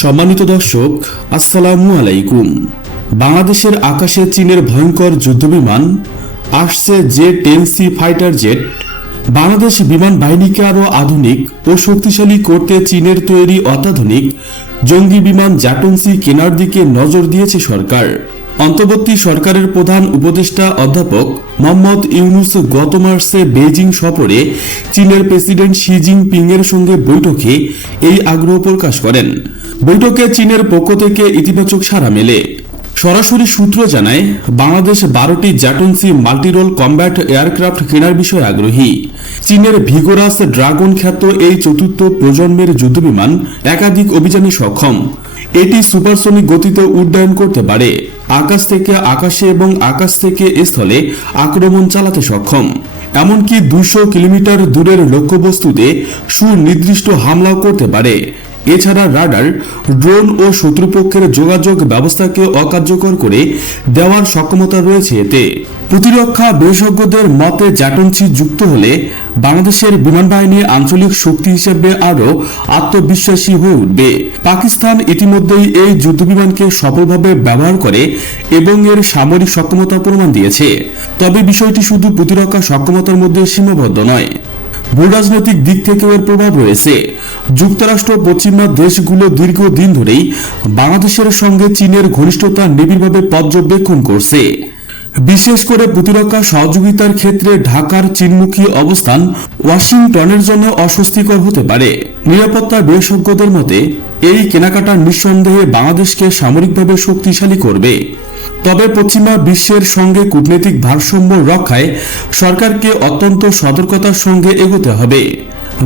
সম্মানিত দর্শক, আসসালামু আলাইকুম। বাংলাদেশের আকাশে চীনের ভয়ঙ্কর যুদ্ধবিমান আসছে J ten C fighter jet. Bangladesh বিমান বাহিনীকে আরও আধুনিক ও শক্তিশালী করতে চীনের তৈরি অত্যাধুনিক জঙ্গি বিমান জাটনসি কেনার দিকে নজর দিয়েছে সরকার। অন্তর্বর্তী সরকারের প্রধান উপদেষ্টা অধ্যাপক মোহাম্মদ ইউনুস গত মার্চে বেজিং সফরে চীনের প্রেসিডেন্ট শি জিনপিং এর সঙ্গে বৈঠকে এই আগ্রহ প্রকাশ করেন। বৈঠকে চীনের পক্ষ থেকে ইতিবাচক সাড়া মেলে। সরাসরি সূত্র জানায়, বাংলাদেশ বারোটি জ্যাটনসি মাল্টিরোল কম্ব্যাট এয়ারক্রাফট কেনার বিষয়ে আগ্রহী। চীনের ভিগোরাস ড্রাগন খ্যাত এই চতুর্থ প্রজন্মের যুদ্ধবিমান একাধিক অভিযানে সক্ষম। এটি সুপারসনিক গতিতে উড্ডয়ন করতে পারে। আকাশ থেকে আকাশে এবং আকাশ থেকে স্থলে আক্রমণ চালাতে সক্ষম। এমনকি দুশো কিলোমিটার দূরের লক্ষ্যবস্তুতে সুনির্দিষ্ট হামলাও করতে পারে। এছাড়া রাডার, ড্রোন ও শত্রুপক্ষের যোগাযোগ ব্যবস্থাকে অকার্যকর করে দেওয়ার সক্ষমতা রয়েছে এতে। প্রতিরক্ষা বিশেষজ্ঞদের মতে জ্যাটনসি যুক্ত হলে বাংলাদেশের বিমান বাহিনী আঞ্চলিক শক্তি হিসেবে আরও আত্মবিশ্বাসী হয়ে উঠবে। পাকিস্তান ইতিমধ্যেই এই যুদ্ধবিমানকে সফলভাবে ব্যবহার করে এবং এর সামরিক সক্ষমতা প্রমাণ দিয়েছে। তবে বিষয়টি শুধু প্রতিরক্ষা সক্ষমতার মধ্যে সীমাবদ্ধ নয়। ভূরাজনৈতিক দিক থেকেও এর প্রভাব রয়েছে। যুক্তরাষ্ট্র পশ্চিমা দেশগুলো দীর্ঘদিন ধরেই বাংলাদেশের সঙ্গে চীনের ঘনিষ্ঠতা নিবিড়ভাবে পর্যবেক্ষণ করছে। বিশেষ করে প্রতিরক্ষা সহযোগিতার ক্ষেত্রে ঢাকার চীনমুখী অবস্থান ওয়াশিংটনের জন্য অস্বস্তিকর হতে পারে। নিরাপত্তা বিশেষজ্ঞদের মতে এই কেনাকাটা নিঃসন্দেহে বাংলাদেশকে সামরিকভাবে শক্তিশালী করবে। তবে পশ্চিমা বিশ্বের সঙ্গে কূটনৈতিক ভারসাম্য রক্ষায় সরকারকে অত্যন্ত সতর্কতার সঙ্গে এগোতে হবে।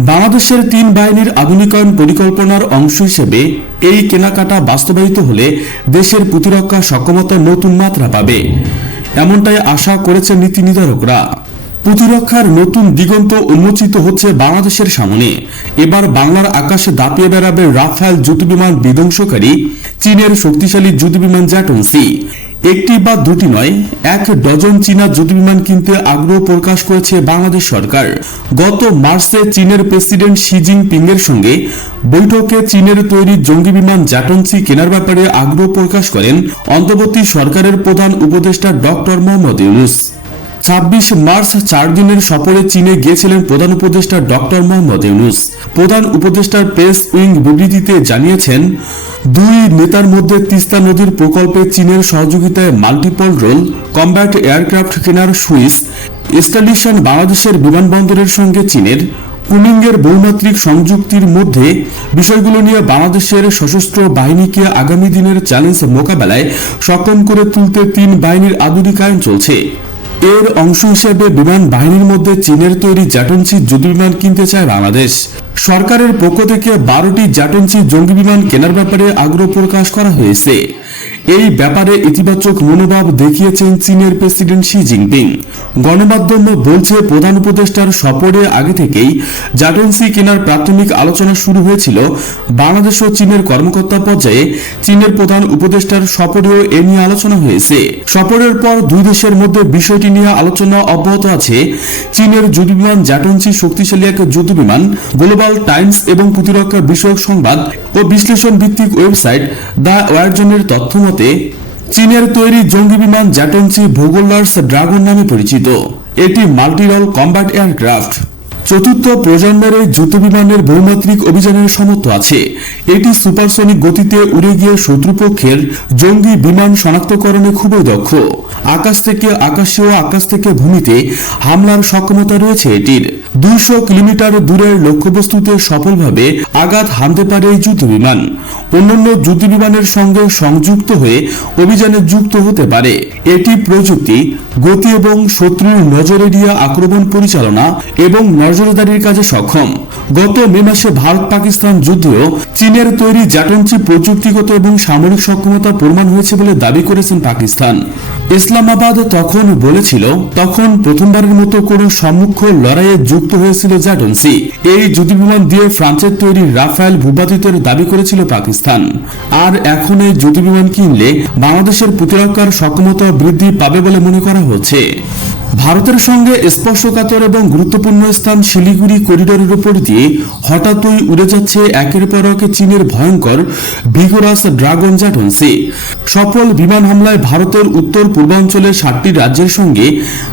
বাংলাদেশের তিন বাহিনীর আধুনিকায়ন পরিকল্পনার অংশ হিসেবে এই কেনাকাটা বাস্তবায়িত হলে দেশের প্রতিরক্ষা সক্ষমতা নতুন মাত্রা পাবে। এমনটাই আশা করেছে নীতি নির্ধারকরা। প্রতিরক্ষার নতুন দিগন্ত উন্মোচিত হচ্ছে বাংলাদেশের সামনে। এবার বাংলার আকাশে দাপিয়ে বেড়াবে রাফায়েল যুদ্ধবিমান বিধ্বংসকারী, চীনের শক্তিশালী যুদ্ধবিমান জ্যাটনসি একটি বা দুটি নয়, এক ডজন চীনা যুদ্ধবিমান কিনতে আগ্রহ প্রকাশ করেছে বাংলাদেশ সরকার। গত মার্চে চীনের প্রেসিডেন্ট শি জিনপিং এর সঙ্গে বৈঠকে চীনের তৈরি জঙ্গি বিমান জ্যাটনসি কেনার ব্যাপারে আগ্রহ প্রকাশ করেন অন্তর্বর্তী সরকারের প্রধান উপদেষ্টা ডক্টর মোহাম্মদ ইউনুস। ছাব্বিশ মার্চ চার দিনের সফরে চীনে গিয়েছিলেন প্রধান উপদেষ্টা ডক্টর মোহাম্মদ ইউনুস। প্রধান উপদেষ্টার প্রেস উইং বিবৃতিতে জানিয়েছেন, দুই নেতার মধ্যে তিস্তা নদীর প্রকল্পে চীনের সহযোগিতায় মাল্টিপল রোল, কম্ব্যাট এয়ারক্রাফট কেনার সুইস ইনস্টলেশন বাংলাদেশের বিমানবন্দরের সঙ্গে চীনের কুমিংয়ের বহুমাত্রিক সংযুক্তির মধ্যে বিষয়গুলো নিয়ে বাংলাদেশের সশস্ত্র বাহিনীকে আগামী দিনের চ্যালেঞ্জ মোকাবেলায় সক্ষম করে তুলতে তিন বাহিনীর আধুনিকায়ন চলছে। এর অংশ হিসেবে বিমান বাহিনীর মধ্যে চীনের তৈরি জ্যাটনসি যুদ্ধবিমান কিনতে চায় বাংলাদেশ। সরকারের পক্ষ থেকে বারোটি জ্যাটনসি জঙ্গি বিমান কেনার ব্যাপারে আগ্রহ প্রকাশ করা হয়েছে। এই ব্যাপারে ইতিবাচক মনোভাব দেখিয়েছেন চীনের প্রেসিডেন্ট শি জিনপিং। গণমাধ্যম বলছে, প্রধান উপদেষ্টার সফরে আগে থেকেই জাটনসি কেনার প্রাথমিক আলোচনা শুরু হয়েছিল বাংলাদেশ ও চীনের কর্মকর্তা পর্যায়ে। চীনের প্রধান উপদেষ্টার সফরেও এ নিয়ে আলোচনা হয়েছে। সফরের পর দুই দেশের মধ্যে বিষয়টি নিয়ে আলোচনা অব্যাহত আছে। চীনের যুদ্ধবিমান জাটনসি শক্তিশালী এক যুদ্ধবিমান গ্লোবাল টাইমস এবং প্রতিরক্ষা বিষয়ক সংবাদ ও বিশ্লেষণ ভিত্তিক ওয়েবসাইট দ্য ওয়ারজনের তথ্য মতে, চীনের তৈরি জঙ্গি বিমান জ্যাটনসি ভোগোলার্স ড্রাগন নামে পরিচিত। এটি মাল্টিরল কম্ব্যাট এয়ারক্রাফট। চতুর্থ প্রজন্মের এই যুদ্ধবিমানের বহুমাত্রিক অভিযানের সমর্থ আছে। এটি সুপারসনিক গতিতে উড়ে গিয়ে শত্রুপক্ষের জঙ্গি বিমান শনাক্তকরণে খুবই দক্ষ। আকাশ থেকে আকাশে ও আকাশ থেকে ভূমিতে হামলার সক্ষমতা রয়েছে এটির। দুইশো কিলোমিটার দূরের লক্ষ্যবস্তুতে সফলভাবে আঘাত হানতে পারে এই যুদ্ধবিমান অন্যান্য যুদ্ধবিমানের সঙ্গে সংযুক্ত হয়ে অভিযানে যুক্ত হতে পারে। এটি প্রযুক্তি, গতি এবং শত্রুর নজর এড়িয়ে আক্রমণ পরিচালনা এবং নজরদারির কাজে সক্ষম। গত মে মাসে ভারত পাকিস্তান যুদ্ধেও চীনের তৈরি জাটনচি প্রযুক্তিগত এবং সামরিক সক্ষমতা প্রমাণ হয়েছে বলে দাবি করেছেন পাকিস্তান। ইসলামাবাদ তখন বলেছিল, তখন প্রথমবারের মতো কোন সম্মুখ লড়াইয়ে যুক্ত হয়েছিল জ্যাডনসি এই যুদ্ধবিমান দিয়ে ফ্রান্সের তৈরি রাফায়েল ভূপাতিতের দাবি করেছিল পাকিস্তান। আর এখন এই যুদ্ধবিমান কিনলে বাংলাদেশের প্রতিরক্ষার সক্ষমতা বৃদ্ধি পাবে বলে মনে করা হচ্ছে। ভারতের সঙ্গে স্পর্শকাতর এবং গুরুত্বপূর্ণ স্থান শিলিগুড়ি করিডোরের উপর দিয়ে হঠাৎই উড়ে যাচ্ছে একের পর এক চীনের ভয়ঙ্কর ভিগোরাস ড্রাগন জ্যাটনসি সফল বিমান হামলায় ভারতের উত্তর পূর্বাঞ্চলের সাতটি রাজ্যের সঙ্গে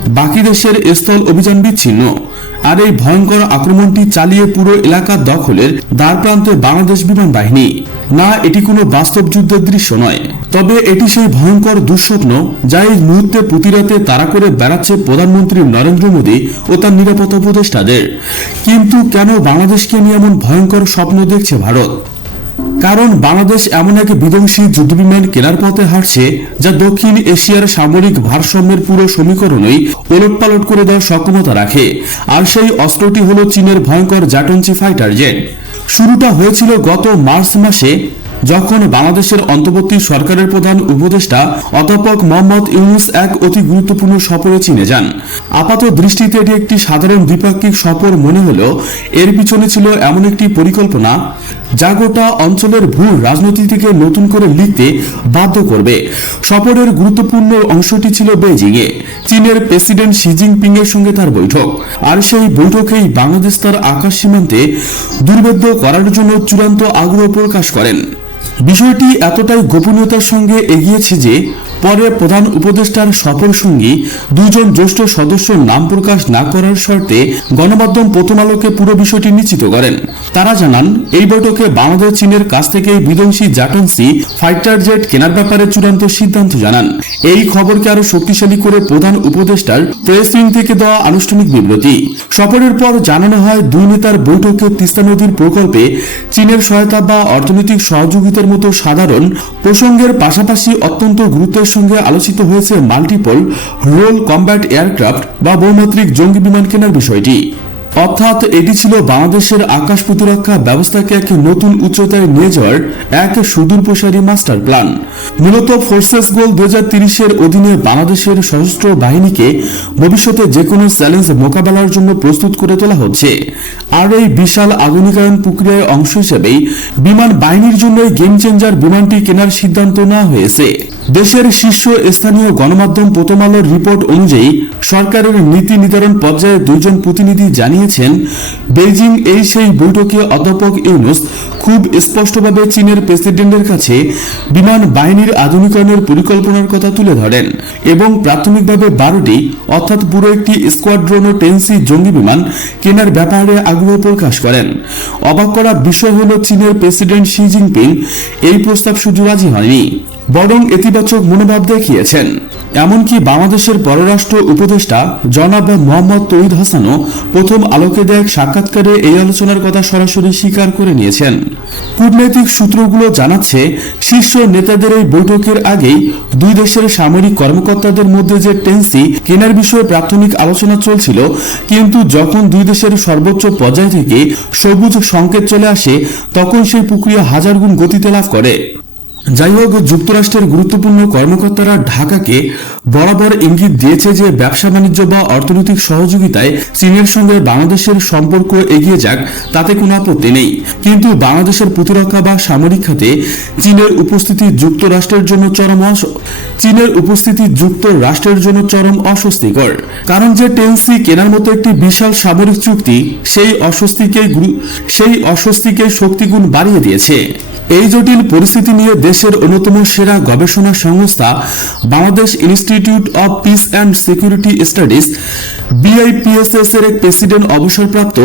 বাকি দেশের স্থল অভিযান বিচ্ছিন্ন। আর এই ভয়ঙ্কর আক্রমণটি চালিয়ে পুরো এলাকা দখলের দ্বারপ্রান্তে বাংলাদেশ বিমান বাহিনী। না, এটি কোনো বাস্তব যুদ্ধের দৃশ্য নয়। তবে এটি সেই ভয়ঙ্কর দুঃস্বপ্ন যা এই মুহূর্তে প্রতিরাতে তারা করে বেড়াচ্ছে প্রধানমন্ত্রী নরেন্দ্র মোদী ও তার নিরাপত্তা উপদেষ্টাদের। কিন্তু কেন বাংলাদেশকে নিয়ে এমন ভয়ঙ্কর স্বপ্ন দেখছে ভারত? কারণ বাংলাদেশ এমন এক বিধ্বংসী যুদ্ধবিমান কেনার পথে হাঁটছে যা দক্ষিণ এশিয়ার সামরিক ভারসাম্যের পুরো সমীকরণই ওলটপালট করে দেওয়ার সক্ষমতা রাখে। আর সেই অস্ত্রটি হল চীনের ভয়ঙ্কর জাটনচি ফাইটার জেট। শুরুটা হয়েছিল গত মার্চ মাসে, যখন বাংলাদেশের অন্তর্বর্তী সরকারের প্রধান উপদেষ্টা অধ্যাপক মোহাম্মদ ইউনুস এক অতি গুরুত্বপূর্ণ সফরে চীনে যান। আপাত দৃষ্টিতে এটি একটি সাধারণ দ্বিপাক্ষিক সফর মনে হলেও এর পিছনে ছিল এমন একটি পরিকল্পনা যা গোটা অঞ্চলের ভূ রাজনীতিটিকে নতুন করে লিখতে বাধ্য করবে। সফরের গুরুত্বপূর্ণ অংশটি ছিল বেজিংয়ে চীনের প্রেসিডেন্ট শি জিনপিং এর সঙ্গে তার বৈঠক। আর সেই বৈঠকেই বাংলাদেশ তার আকাশ সীমান্তে দুর্ভেদ্য করার জন্য চূড়ান্ত আগ্রহ প্রকাশ করেন। বিষয়টি এতটাই গোপনীয়তার সঙ্গে এগিয়েছে যে পরে প্রধান উপদেষ্টার সফর সঙ্গী দুজন জ্যেষ্ঠ সদস্যর নাম প্রকাশ না করার শর্তে গণমাধ্যম প্রথম আলোকে পুরো বিষয়টি নিশ্চিত করেন। তারা জানান, এই বৈঠকে বাংলাদেশ চীনের কাছ থেকে বিধ্বংসী জাটনসি ফাইটার জেট কেনার ব্যাপারে চূড়ান্ত সিদ্ধান্ত জানান। এই খবরকে আরও শক্তিশালী করে প্রধান উপদেষ্টার প্রেস উইং থেকে দেওয়া আনুষ্ঠানিক বিবৃতি। সফরের পর জানানো হয়, দুই নেতার বৈঠকে তিস্তা নদীর প্রকল্পে চীনের সহায়তা বা অর্থনৈতিক সহযোগিতার মতো সাধারণ প্রসঙ্গের পাশাপাশি অত্যন্ত গুরুত্বের সঙ্গে আলোচিত হয়েছে মাল্টিপল রোল কম্ব্যাট এয়ারক্রাফট বা বহুমাত্রিক জঙ্গি বিমান কেনার বিষয়টি। অর্থাৎ এটি ছিল বাংলাদেশের আকাশ প্রতিরক্ষা ব্যবস্থাকে এক নতুন উচ্চতায় নিয়ে যাওয়ার এক সুদূর প্রসারী মাস্টার প্ল্যান। মূলত ফোর্সেস গোল দু এর অধীনে বাংলাদেশের সশস্ত্র বাহিনীকে ভবিষ্যতে যে কোনো চ্যালেঞ্জ মোকাবেলার জন্য প্রস্তুত করে তোলা হচ্ছে। আর এই বিশাল আধুনিকায়ন প্রক্রিয়ার অংশ হিসেবেই বিমান বাহিনীর জন্য গেম চেঞ্জার বিমানটি কেনার সিদ্ধান্ত নেওয়া হয়েছে। দেশের শীর্ষ স্থানীয় গণমাধ্যম প্রথম আলোর রিপোর্ট অনুযায়ী সরকারের নীতি নির্ধারণ পর্যায়ে দুইজন প্রতিনিধি জানিয়েছেন, বেইজিং এই সেই বৈঠকে অধ্যাপক ইউনুস খুব স্পষ্টভাবে চীনের প্রেসিডেন্টের কাছে বিমান বাহিনীর আধুনিকায়নের পরিকল্পনার কথা তুলে ধরেন এবং প্রাথমিকভাবে বারোটি, অর্থাৎ পুরো একটি স্কোয়াড্রন ও টেন্সি জঙ্গি বিমান কেনার ব্যাপারে আগ্রহ প্রকাশ করেন। অবাক করা বিষয় হল চীনের প্রেসিডেন্ট শি জিনপিং এই প্রস্তাব শুধু রাজি হয়নি, বরং ইতিবাচক মনোভাব দেখিয়েছেন। এমনকি বাংলাদেশের পররাষ্ট্র উপদেষ্টা জনাব মোহাম্মদ তৈদ হাসানও প্রথম আলোকে দেয় সাক্ষাৎকারে এই আলোচনার কথা সরাসরি স্বীকার করে নিয়েছেন। কূটনৈতিক সূত্রগুলো জানাচ্ছে, শীর্ষ নেতাদের এই বৈঠকের আগেই দুই দেশের সামরিক কর্মকর্তাদের মধ্যে যে টেন্সি কেনার বিষয়ে প্রাথমিক আলোচনা চলছিল, কিন্তু যখন দুই দেশের সর্বোচ্চ পর্যায় থেকে সবুজ সংকেত চলে আসে, তখন সেই প্রক্রিয়া হাজার গুণ গতিতে লাভ করে। যাই হোক যুক্তরাষ্ট্রের গুরুত্বপূর্ণ কর্মকর্তারা ঢাকাকে বরাবর ইঙ্গিত দিয়েছে যে ব্যবসা বাণিজ্য বা অর্থনৈতিক সহযোগিতায় চীনের সঙ্গে বাংলাদেশের সম্পর্ক এগিয়ে যাক, তাতে কোনো আপত্তি নেই। কিন্তু বাংলাদেশের প্রতিরক্ষা বা সামরিক খাতে চীনের উপস্থিতি যুক্তরাষ্ট্রের জন্য চরম চীনের উপস্থিতি যুক্তরাষ্ট্রের জন্য চরম অস্বস্তিকর। কারণ যে টেন্সি কেনার মতো একটি বিশাল সামরিক চুক্তি, সেই অস্বস্তিকে সেই অস্বস্তিকে শক্তিগুণ বাড়িয়ে দিয়েছে। এই জটিল পরিস্থিতি নিয়ে দেশের অন্যতম সেরা গবেষণা সংস্থা Bangladesh institute of peace and security studies BIPSS এর এক প্রেসিডেন্ট অবসরপ্রাপ্ত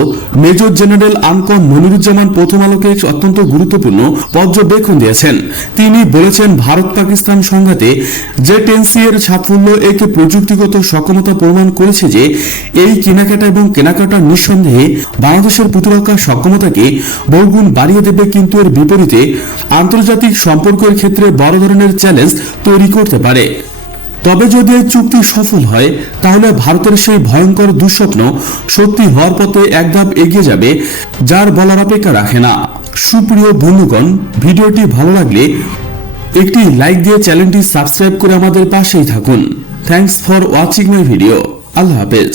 মেজর জেনারেল আনকম মনিরুজ্জামান প্রথম আলোকে অত্যন্ত গুরুত্বপূর্ণ পর্যবেক্ষণ দিয়েছেন। তিনি বলেছেন, ভারত পাকিস্তান সংঘাতে যে টেন্সি এর সাফল্য একে প্রযুক্তিগত সক্ষমতা প্রমাণ করেছে যে এই কেনাকাটা এবং কেনাকাটা নিঃসন্দেহে বাংলাদেশের প্রতিরক্ষা সক্ষমতাকে বহুগুণ বাড়িয়ে দেবে, কিন্তু এর বিপরীতে আন্তর্জাতিক সম্পর্কের ক্ষেত্রে বড় ধরনের চ্যালেঞ্জ তৈরি করতে পারে। তবে যদি এই চুক্তি সফল হয়, তাহলে ভারতের সেই ভয়ঙ্কর দুঃস্বপ্ন সত্যি হওয়ার পথে এক ধাপ এগিয়ে যাবে, যার বলার অপেক্ষা রাখে না। সুপ্রিয় বন্ধুগণ, ভিডিওটি ভালো লাগলে একটি লাইক দিয়ে চ্যানেলটি সাবস্ক্রাইব করে আমাদের পাশেই থাকুন। Thanks for watching my video. আল্লাহ হাফেজ।